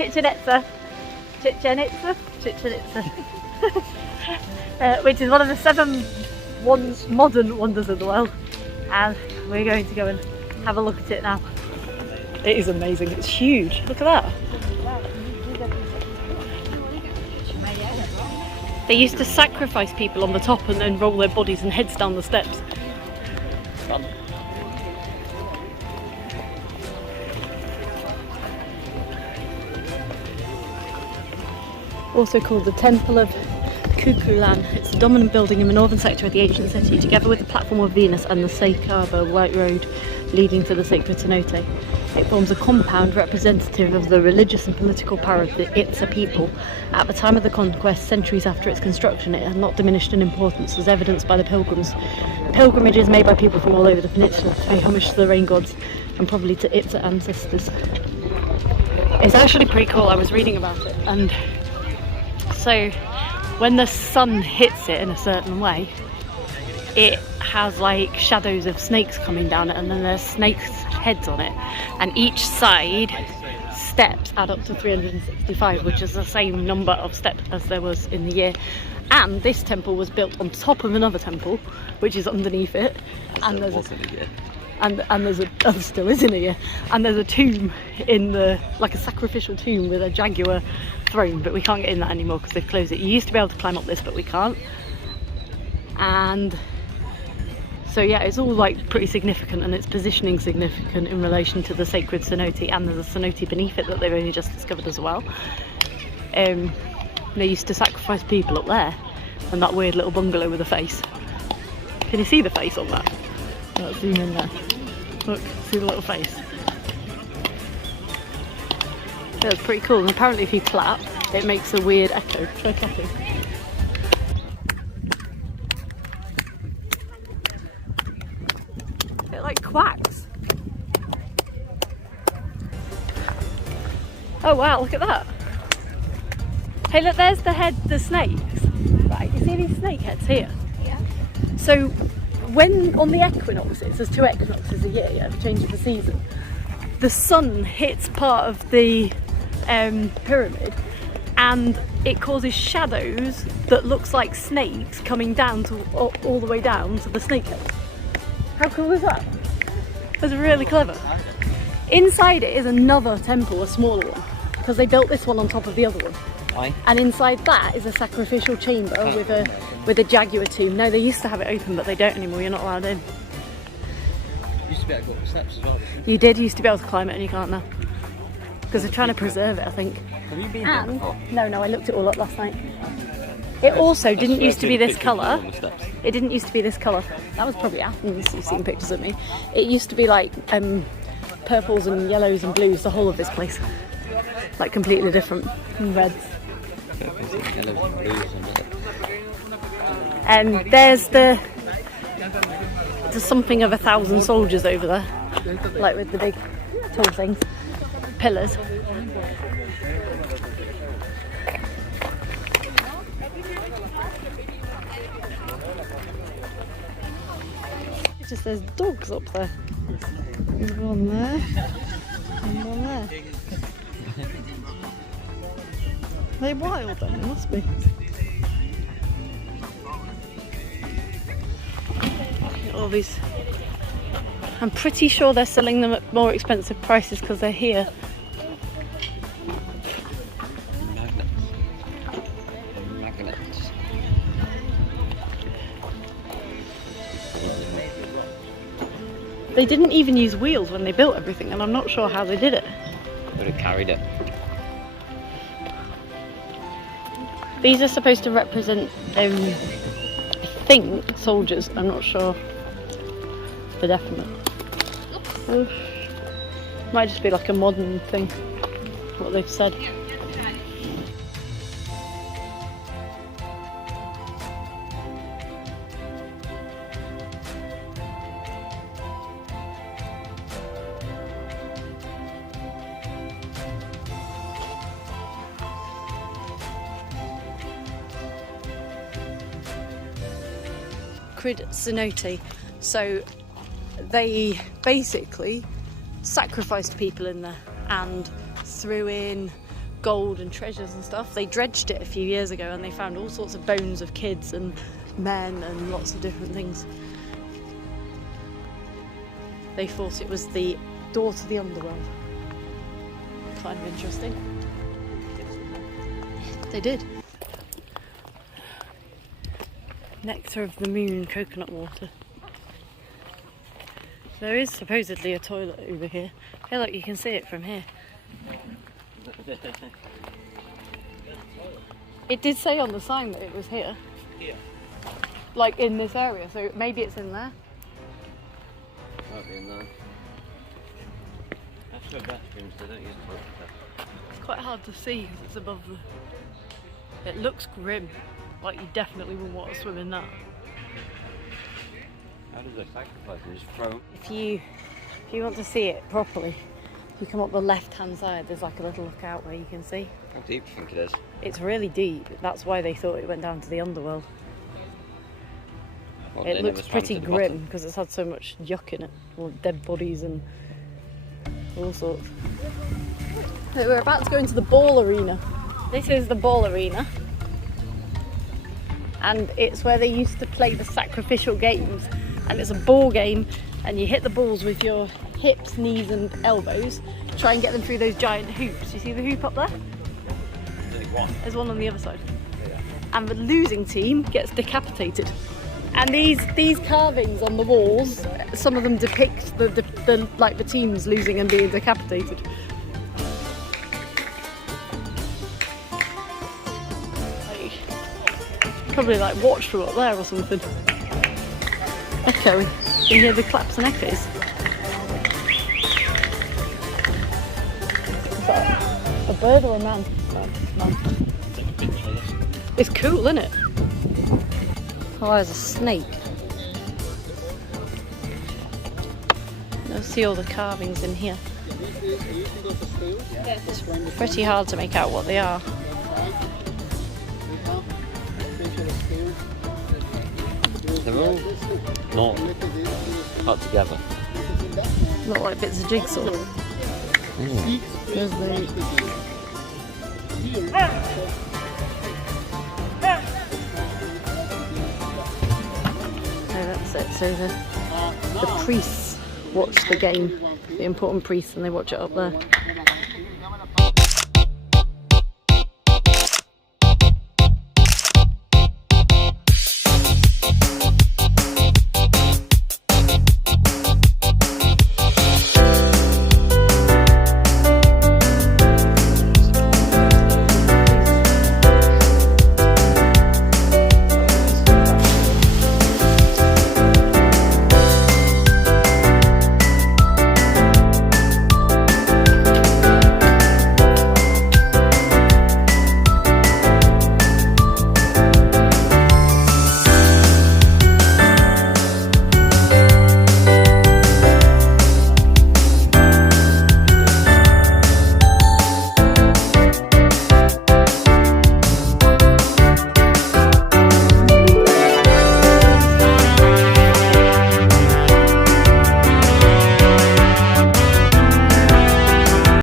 Chichen Itza. Chichen Itza? Chichen Itza. Which is one of the 7 modern wonders of the world. And we're going to go and have a look at it now. It is amazing, it's huge. Look at that. They used to sacrifice people on the top and then roll their bodies and heads down the steps. Fun. Also called the Temple of Kukulan. It's the dominant building in the northern sector of the ancient city, together with the platform of Venus and the Saikaba White Road leading to the sacred cenote. It forms a compound representative of the religious and political power of the Itza people. At the time of the conquest, centuries after its construction, it had not diminished in importance, as evidenced by the pilgrimages made by people from all over the peninsula to pay homage to the rain gods and probably to Itza ancestors. It's actually pretty cool. I was reading about it, and so when the sun hits it in a certain way, it has like shadows of snakes coming down it, and then there's snakes' heads on it, and each side steps add up to 365, which is the same number of steps as there was in the year. And this temple was built on top of another temple, which is underneath it, and there's still is in a year, and there's a tomb in the, like a sacrificial tomb with a jaguar throne, but we can't get in that anymore because they've closed it. You used to be able to climb up this, but we can't. And so yeah, it's all like pretty significant, and its positioning significant in relation to the sacred cenote, and there's a cenote beneath it that they've only just discovered as well. They used to sacrifice people up there, and that weird little bungalow with a face. Can you see the face on that? Let's zoom in there. Look, see the little face. That's pretty cool, and apparently if you clap, it makes a weird echo. Try clapping. It like quacks. Oh wow, look at that. Hey look, there's the head, the snakes. Right, you see these snake heads here? Yeah. So when on the equinoxes, there's 2 equinoxes a year, yeah, the change of the season, the sun hits part of the pyramid, and it causes shadows that looks like snakes coming down to all the way down to the snake head. How cool is that? That's really clever. Inside it is another temple, a smaller one, because they built this one on top of the other one. Why? And inside that is a sacrificial chamber with a jaguar tomb. No, they used to have it open, but they don't anymore. You're not allowed in. You used to be able to go up the steps as well. You did used to be able to climb it, and you can't now. Because they're trying to preserve it, I think. Have you been there before? No, I looked it all up last night. It also didn't used to be this colour. It didn't used to be this colour. That was probably Athens, you've seen pictures of me. It used to be like purples and yellows and blues, the whole of this place. Like completely different. And reds. Purples and yellows and blues And and there's something of 1,000 soldiers over there. Like with the big tall things. Pillars. It just says dogs up there. There's one there. And one there. Are they wild then? They must be. All these. I'm pretty sure they're selling them at more expensive prices because they're here. magnets. They didn't even use wheels when they built everything, and I'm not sure how they did it. Would have carried it. These are supposed to represent, I think, soldiers. I'm not sure for definite. Oof. Might just be like a modern thing, what they've said. Cenote. So they basically sacrificed people in there and threw in gold and treasures and stuff. They dredged it a few years ago and they found all sorts of bones of kids and men and lots of different things. They thought it was the door to the underworld. Kind of interesting. They did. Nectar of the moon coconut water. There is supposedly a toilet over here. Hey look, you can see it from here. It did say on the sign that it was here. Here? Like in this area, so maybe it's in there. Might be in there. That's for bathrooms, they don't use toilets. It's quite hard to see because it's above the... It looks grim. Like you definitely wouldn't want to swim in that. How does they sacrifice and just throw them? If you want to see it properly, you come up the left hand side, there's like a little lookout where you can see. How deep do you think it is? It's really deep, that's why they thought it went down to the underworld. Well, It they looks never swam pretty to the grim bottom. because it's had so much yuck in it, or dead bodies and all sorts. So we're about to go into the ball arena. This is the ball arena. And it's where they used to play the sacrificial games. And it's a ball game, and you hit the balls with your hips, knees and elbows. Try and get them through those giant hoops. You see the hoop up there? There's one on the other side. Yeah. And the losing team gets decapitated. And these carvings on the walls, some of them depict the teams losing and being decapitated. Probably like watch from up there or something. Echoing. You hear the claps and echoes. Is that a bird or a man? Man. Take a picture of this. It's cool, isn't it? Oh, there's a snake. You'll see all the carvings in here. It's pretty hard to make out what they are. They're all not put together. Look like bits of jigsaw. There's the... That's it. So the priests watch the game, the important priests, and they watch it up there.